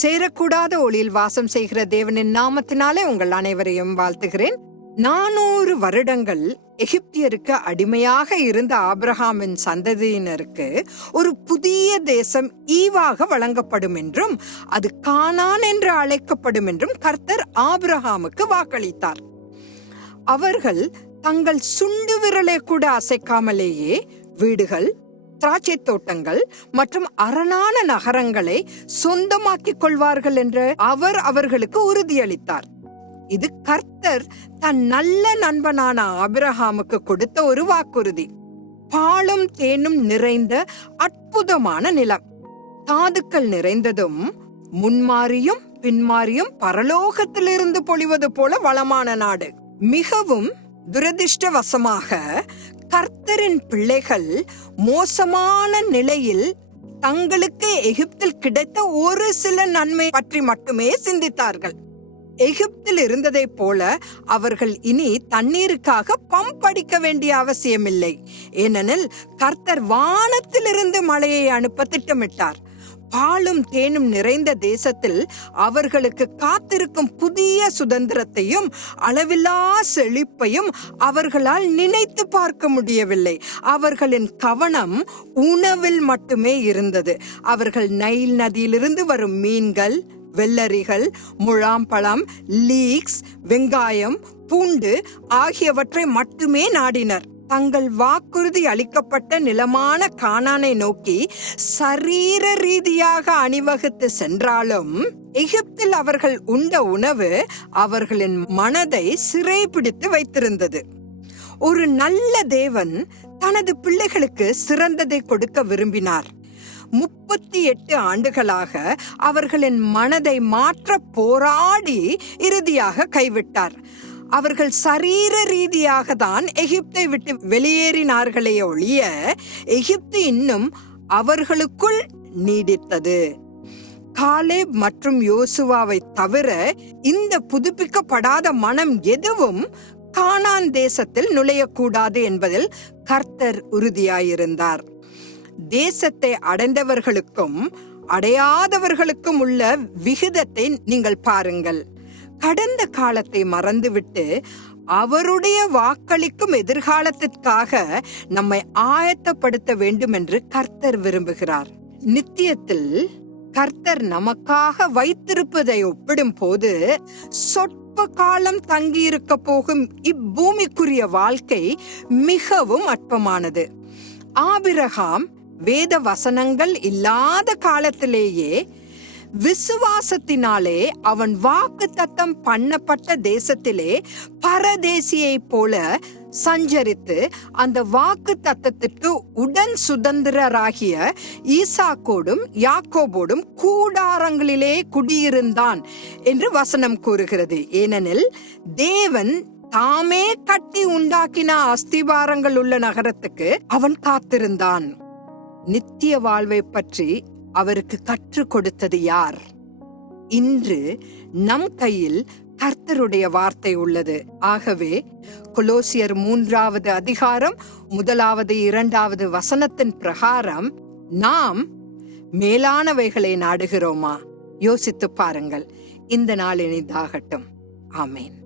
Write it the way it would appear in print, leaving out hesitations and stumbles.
சேரக்கூடாத ஒளியில் வாசம் செய்கிற தேவனின் நாமத்தினாலே உங்கள் அனைவரையும் வாழ்த்துகிறேன். 400 வருடங்கள் எகிப்தியருக்கு அடிமையாக இருந்த ஆபிரகாமின் சந்ததியினருக்கு ஒரு புதிய தேசம் ஈவாக வழங்கப்படும் என்றும் அது கானான் என்று அழைக்கப்படும் என்றும் கர்த்தர் ஆபிரகாமுக்கு வாக்களித்தார். அவர்கள் தங்கள் சுண்டு விரலை கூட அசைக்காமலேயே வீடுகள், திராட்சை தோட்டங்கள் மற்றும் அரணான நகரங்களை சொந்தமாக்கிக் கொள்வார்கள் என்று அவர் அவர்களுக்கு உறுதியளித்தார். இது கர்த்தர் தன் நல்ல நண்பனான ஆபிரகாமுக்கு கொடுத்த ஒரு வாக்குறுதி. பாலும் தேனும் நிறைந்த அற்புதமான நிலம், தாதுக்கள் நிறைந்ததும் முன்மாறியும் பின்மாறியும் பரலோகத்திலிருந்து பொழிவது போல வளமான நாடு. மிகவும் துரதிர்ஷ்டவசமாக கர்த்தரின் பிள்ளைகள் மோசமான நிலையில் தங்களுக்கு எகிப்தில் கிடைத்த ஒரு சில நன்மை பற்றி மட்டுமே சிந்தித்தார்கள். எகிப்தில் இருந்ததை போல அவர்கள் இனி தண்ணீருக்காக பம்ப் அடிக்க வேண்டிய அவசியமில்லை. ஏனெனில் கர்த்தர் வானத்திலிருந்து மழையை அனுப்ப திட்டமிட்டார். பாலும் தேனும் நிறைந்த தேசத்தில் அவர்களுக்கு காத்திருக்கும் புதிய சுதந்திரத்தையும் அளவில்லா செழிப்பையும் அவர்களால் நினைத்து பார்க்க முடியவில்லை. அவர்களின் கவனம் உணவில் மட்டுமே இருந்தது. அவர்கள் நைல் நதியிலிருந்து வரும் மீன்கள், வெள்ளரிகள், முழாம்பழம், லீக்ஸ், வெங்காயம், பூண்டு ஆகியவற்றை மட்டுமே நாடினர். தங்கள் வாக்குறுதி அளிக்கப்பட்ட நிலமான கானானை நோக்கி சரீர ரீதியாக அணிவகுத்து சென்றாலும் எகிப்தில் அவர்கள் உண்ட உணவு அவர்களின் மனதை சிறைபிடித்து வைத்திருந்தது. ஒரு நல்ல தேவன் தனது பிள்ளைகளுக்கு சிறந்ததை கொடுக்க விரும்பினார். 38 ஆண்டுகளாக அவர்களின் மனதை மாற்ற போராடி இறுதியாக கைவிட்டார். அவர்கள் சரீர ரீதியாக தான் எகிப்தை விட்டு வெளியேறினார்களே ஒழிய எகிப்து இன்னும் அவர்களுக்குள் நீடித்தது. காலேப் மற்றும் யோசுவாவை தவிர இந்த புதுப்பிக்கப்படாத மனம் எதுவும் கானான் தேசத்தில் நுழையக்கூடாது என்பதில் கர்த்தர் உறுதியாயிருந்தார். தேசத்தை அடைந்தவர்களுக்கும் அடையாதவர்களுக்கும் உள்ள விகிதத்தை நீங்கள் பாருங்கள். கடந்த காலத்தை மறந்துவிட்டு அவருடைய வாக்களிக்கும் எதிர்காலத்திற்காக நம்மை ஆயத்தப்படுத்த வேண்டும் என்று கர்த்தர் விரும்புகிறார். நித்தியத்தில் கர்த்தர் நமக்காக வைத்திருப்பதை ஒப்பிடும் போது சொற்ப காலம் தங்கியிருக்க போகும் இப்பூமிக்குரிய வாழ்க்கை மிகவும் அற்பமானது. ஆபிரகாம் வேத வசனங்கள் இல்லாத காலத்திலேயே விசுவாசத்தினாலே அவன் வாக்குத்தத்தம் பண்ணப்பட்ட தேசத்திலே பரதேசியை போல சஞ்சரித்து அந்த வாக்கு தத்தத்திற்கு உடன் சுதந்திரராகிய ஈசாக்கோடும் யாக்கோபோடும் கூடாரங்களிலே குடியிருந்தான் என்று வசனம் கூறுகிறது. ஏனெனில் தேவன் தாமே கட்டி உண்டாக்கின அஸ்திபாரங்கள் உள்ள நகரத்துக்கு அவன் காத்திருந்தான். நித்திய வாழ்வை பற்றி அவருக்கு கற்றுக் கொடுத்தது யார்? இன்று நம் கையில் கர்த்தருடைய வார்த்தை உள்ளது. ஆகவே கொலோசியர் 3வது அதிகாரம் 1வது 2வது வசனத்தின் பிரகாரம் நாம் மேலானவைகளை நாடுகிறோமா? யோசித்து பாருங்கள். இந்த நாள் இனிதாகட்டும். ஆமேன்.